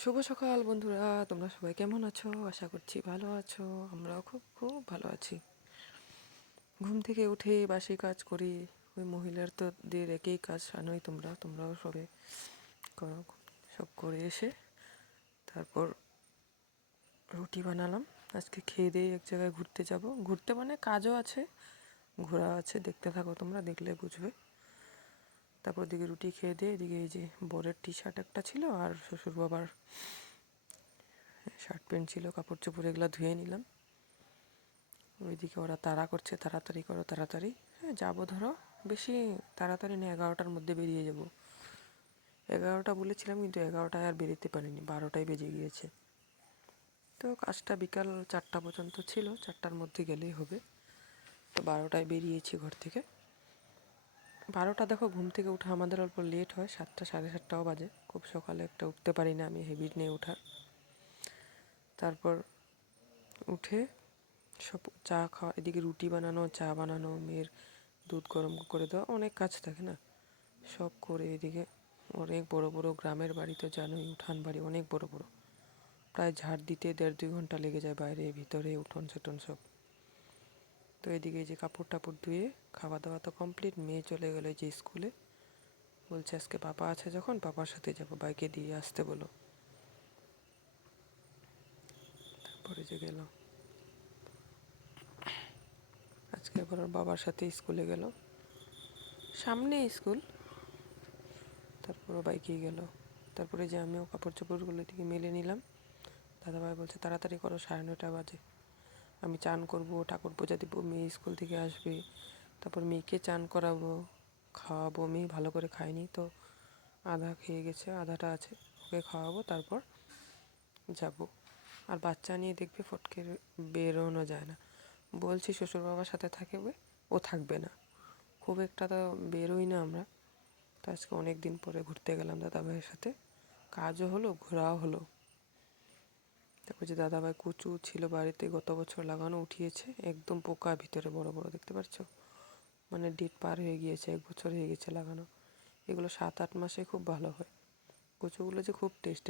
শুভ সকাল বন্ধুরা, তোমরা সবাই কেমন আছো? আশা করছি ভালো আছো। আমরাও খুব খুব ভালো আছি। ঘুম থেকে উঠে বাসি কাজ করি। ওই মহিলার তো দের একই কাজ জানোই, তোমরাও সবে করো। সব করে এসে তারপর রুটি বানালাম। আজকে খেয়ে দিয়ে এক জায়গায় ঘুরতে যাব। ঘুরতে মানে কাজও আছে, ঘোরা আছে। দেখতে থাকো, তোমরা দেখলে বুঝবে। তারপর দিকে রুটি খেয়ে দিয়ে এদিকে এই যে বরের টি শার্ট একটা ছিল আর শ্বশুর বাবার শার্ট প্যান্ট ছিল, কাপড় চোপড় এগুলো ধুয়ে নিলাম। ওইদিকে ওরা তাড়া করছে, তাড়াতাড়ি করো তাড়াতাড়ি। হ্যাঁ যাবো, ধরো বেশি তাড়াতাড়ি না, 11টার মধ্যে বেরিয়ে যাব। 11টা বলেছিলাম, কিন্তু 11টায় আর বেরোতে পারিনি, 12টায় বেজে গিয়েছে। তো কাজটা বিকাল 4টা পর্যন্ত ছিল, 4টার মধ্যে গেলেই হবে। তো 12টায় বেরিয়েছি ঘর থেকে। 12টা দেখো, ঘুম থেকে উঠা আমাদের অল্প লেট হয়, 7টা 7:30টাও বাজে। খুব সকালে একটা উঠতে পারি না আমি, হেবিট নিয়ে ওঠার। তারপর উঠে সব চা খাওয়া, এদিকে রুটি বানানো, চা বানানো, মেয়ের দুধ গরম করে দেওয়া, অনেক কাজ থাকে না। সব করে এদিকে অনেক বড় বড় গ্রামের বাড়ি তো জানোই, উঠান বাড়ি অনেক বড় বড়। প্রায় ঝাড় দিতে 1.5-2 ঘন্টা লেগে যায়, বাইরে ভিতরে উঠোন সেটন সব। তো এদিকে এই যে কাপড় টাপড় ধুয়ে খাওয়া দাওয়া তো কমপ্লিট। মেয়ে চলে গেলো যে স্কুলে। বলছে আজকে পাপা আছে, যখন পাপার সাথে যাবো, বাইকে দিয়ে আসতে বলো। তারপরে যে গেল, আজকে আবার ওর বাবার সাথে স্কুলে গেল, সামনে স্কুল। তারপর ও বাইকেই গেল। তারপরে যে আমিও কাপড় চোপড়গুলো দিকে মেলে নিলাম। দাদাভাই বলছে তাড়াতাড়ি করো, 9:30 বাজে। আমি চান করবো, ঠাকুর পূজা দিব, মেয়ে স্কুল থেকে আসবে। তারপর মেয়েকে চান করাবো, খাওয়াবো। মেয়ে ভালো করে খায়নি তো, আধা খেয়ে গেছে, আধাটা আছে, ওকে খাওয়াবো, তারপর যাব। আর বাচ্চা নিয়ে দেখবে ফটকে বেরোনো যায় না। বলছি শ্বশুর বাবার সাথে থাকবে, ও থাকবে না। খুব একটা তো বেরোই না আমরা। তো আজকে অনেক দিন পরে ঘুরতে গেলাম দাদাভাইয়ের সাথে, কাজও হলো ঘোরাও হলো। তারপর যে দাদাভাই কচু ছিল বাড়িতে, গত বছর লাগানো, উঠিয়েছে একদম পোকা ভিতরে বড় বড়, দেখতে পাচ্ছ? মানে ডেট পার হয়ে গিয়েছে, 1 বছর হয়ে গেছে লাগানো। এগুলো 7-8 মাসে খুব ভালো হয়। কচুগুলো যে খুব টেস্ট,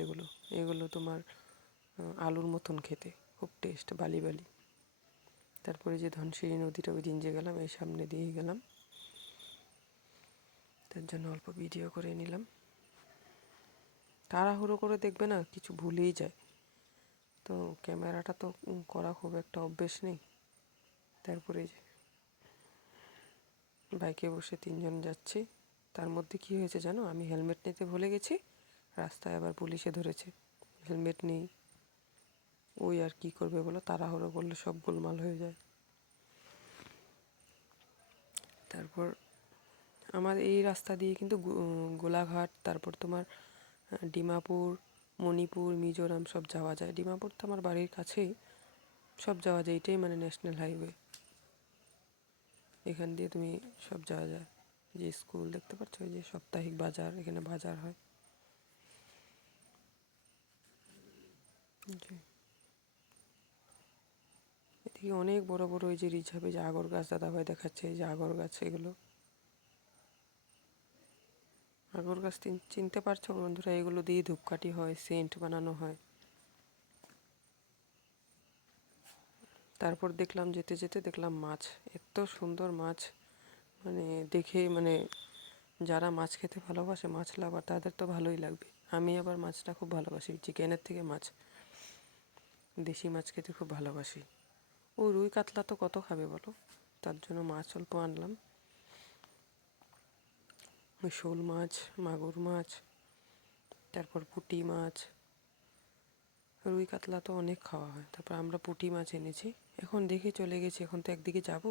এগুলো তোমার আলুর মতন খেতে, খুব টেস্ট, বালি বালি। তারপরে যে ধনশিরি নদীটা, ওই দিন যে গেলাম, এই সামনে দিয়ে গেলাম, তার জন্য অল্প ভিডিও করে নিলাম। তাড়াহুড়ো করে দেখবে না, কিছু ভুলেই যায়। তো ক্যামেরাটা তো করা খুব একটা অভ্যেস নেই। তারপরে যে বাইকে বসে 3জন যাচ্ছি। তার মধ্যে কি হয়েছে জানো, আমি হেলমেট নিতে ভুলে গেছি। রাস্তায় আবার পুলিশে ধরেছে, হেলমেট নেই। ওই আর কি করবে বলো, তাড়াহুড়ো করলে সব গোলমাল হয়ে যায়। তারপর আমার এই রাস্তা দিয়ে কিন্তু গোলাঘাট, তারপর তোমার ডিমাপুর, মণিপুর, মিজোরাম সব যাওয়া যায়। ডিমাপুর তো আমার বাড়ির কাছেই, সব যাওয়া যায়। এটাই মানে ন্যাশনাল হাইওয়ে, এখান দিয়ে তুমি সব যাওয়া যায়। যে স্কুল দেখতে পাচ্ছ, ওই যে সাপ্তাহিক বাজার, এখানে বাজার হয়। জি। এদিকে অনেক বড় বড় ওই যে রিঝাবে যে আগর গাছ, দাদাভাই দেখাচ্ছে, এই যে আগর গাছ, এগুলো আগর গাছ চিনতে পারছো বন্ধুরা? এগুলো দিয়ে ধূপকাঠি হয়, সেন্ট বানানো হয়। তারপর দেখলাম, যেতে যেতে দেখলাম মাছ, এত সুন্দর মাছ, মানে দেখে মানে যারা মাছ খেতে ভালোবাসে, মাছ লাভার, তাদের তো ভালোই লাগবে। আমি আবার মাছটা খুব ভালোবাসি, চিকেনের থেকে মাছ, দেশি মাছ খেতে খুব ভালোবাসি। ও রুই কাতলা তো কত খাবে বলো, তার জন্য মাছ অল্প আনলাম। ওই শোল মাছ, মাগুর মাছ, তারপর পুঁটি মাছ। রুই কাতলা তো অনেক খাওয়া হয়, তারপর আমরা পুঁটি মাছ এনেছি। এখন দেখে চলে গেছি, এখন তো একদিকে যাব,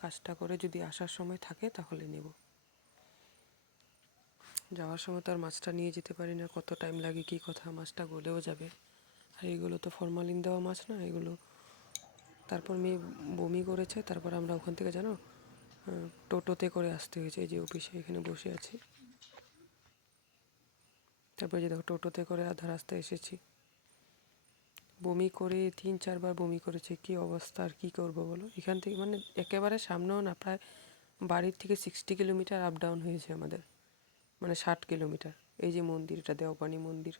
কাজটা করে যদি আসার সময় থাকে তাহলে নেব। যাওয়ার সময় তো আর মাছটা নিয়ে যেতে পারি না, কত টাইম লাগে কী কথা, মাছটা গলেও যাবে। আর এগুলো তো ফরমালিন দেওয়া মাছ না এগুলো। তারপর মেয়ে বমি করেছে, তারপর আমরা ওখান থেকে জানো টোটোতে করে আসতে হয়েছে। এই যে অফিসে এখানে বসে আছি, তারপরে যে দেখো টোটোতে করে আধা রাস্তা এসেছি। বমি করে 3-4 বার বমি করেছে, কি অবস্থা, আর কী করবো বলো। এখান থেকে মানে একেবারে সামনেও না, প্রায় বাড়ির থেকে 60 কিলোমিটার আপ ডাউন হয়েছে আমাদের, মানে 60 কিলোমিটার। এই যে মন্দিরটা, দেওপানি মন্দির,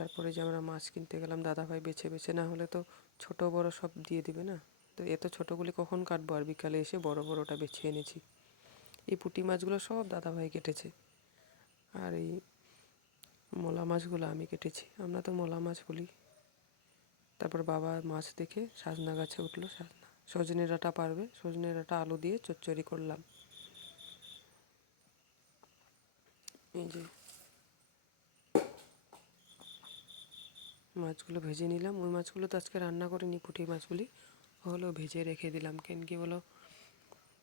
তারপরে যে আমরা মাছ কিনতে গেলাম, দাদাভাই বেছে বেছে, না হলে তো ছোট বড় সব দিয়ে দিবে না, তো এত ছোটোগুলি কখন কাটবো, আর বিকালে এসে বড় বড়টা বেছে এনেছি। এই পুঁটি মাছগুলো সব দাদাভাই কেটেছে, আর এই মোলা মাছগুলো আমি কেটেছি, আমরা তো মোলা মাছ বলি। তারপর বাবা মাছ দেখে সাজনা গাছে উঠলো, সজনে ডাঁটা পারবে, সজনে ডাঁটা আলু দিয়ে চচ্চড়ি করলাম। এই যে মাছগুলো ভেজে নিলাম, ওই মাছগুলো তো আজকে রান্না করিনি, পুঁটি মাছগুলি হলো ভেজে রেখে দিলাম। কেন কি বলো,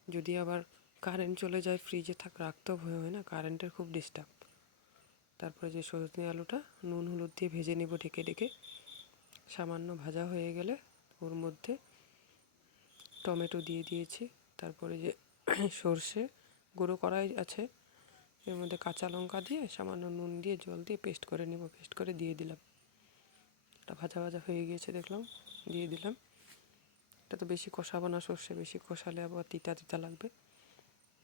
যদি আবার কারেন্ট চলে যায় ফ্রিজে রাখতেও ভয় হয় না, কারেন্টের খুব ডিস্টার্ব। তারপরে যে সজনে আলুটা নুন হলুদ দিয়ে ভেজে নেব ঢেকে ঢেকে, সামান্য ভাজা হয়ে গেলে ওর মধ্যে টমেটো দিয়ে দিয়েছি। তারপরে যে সর্ষে গুঁড়ো করাই আছে, এর মধ্যে কাঁচা লঙ্কা দিয়ে সামান্য নুন দিয়ে জল দিয়ে পেস্ট করে নেব, পেস্ট করে দিয়ে দিলাম। এটা ভাজা ভাজা হয়ে গিয়েছে দেখলাম, দিয়ে দিলাম। এটা তো বেশি কষাবো না, সর্ষে বেশি কষালে আবার তিতা তিতা লাগবে,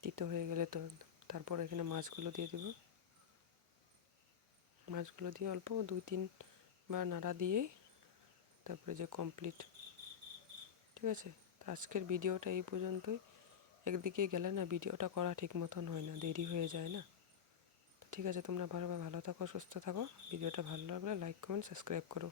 তিতো হয়ে গেলে তো একদম। তারপর এখানে মাছগুলো দিয়ে দেবো, মাছগুলো দিয়ে অল্প 2-3 বার নাড়া দিয়েই তারপরে যে কমপ্লিট। ঠিক আছে, তো আজকের ভিডিওটা এই পর্যন্তই। একদিকে গেলে না ভিডিওটা করা ঠিক মতন হয় না, দেরি হয়ে যায় না। ঠিক আছে, তোমরা ভালো থাকো, সুস্থ থাকো। ভিডিওটা ভালো লাগলে লাইক কমেন্ট সাবস্ক্রাইব করো।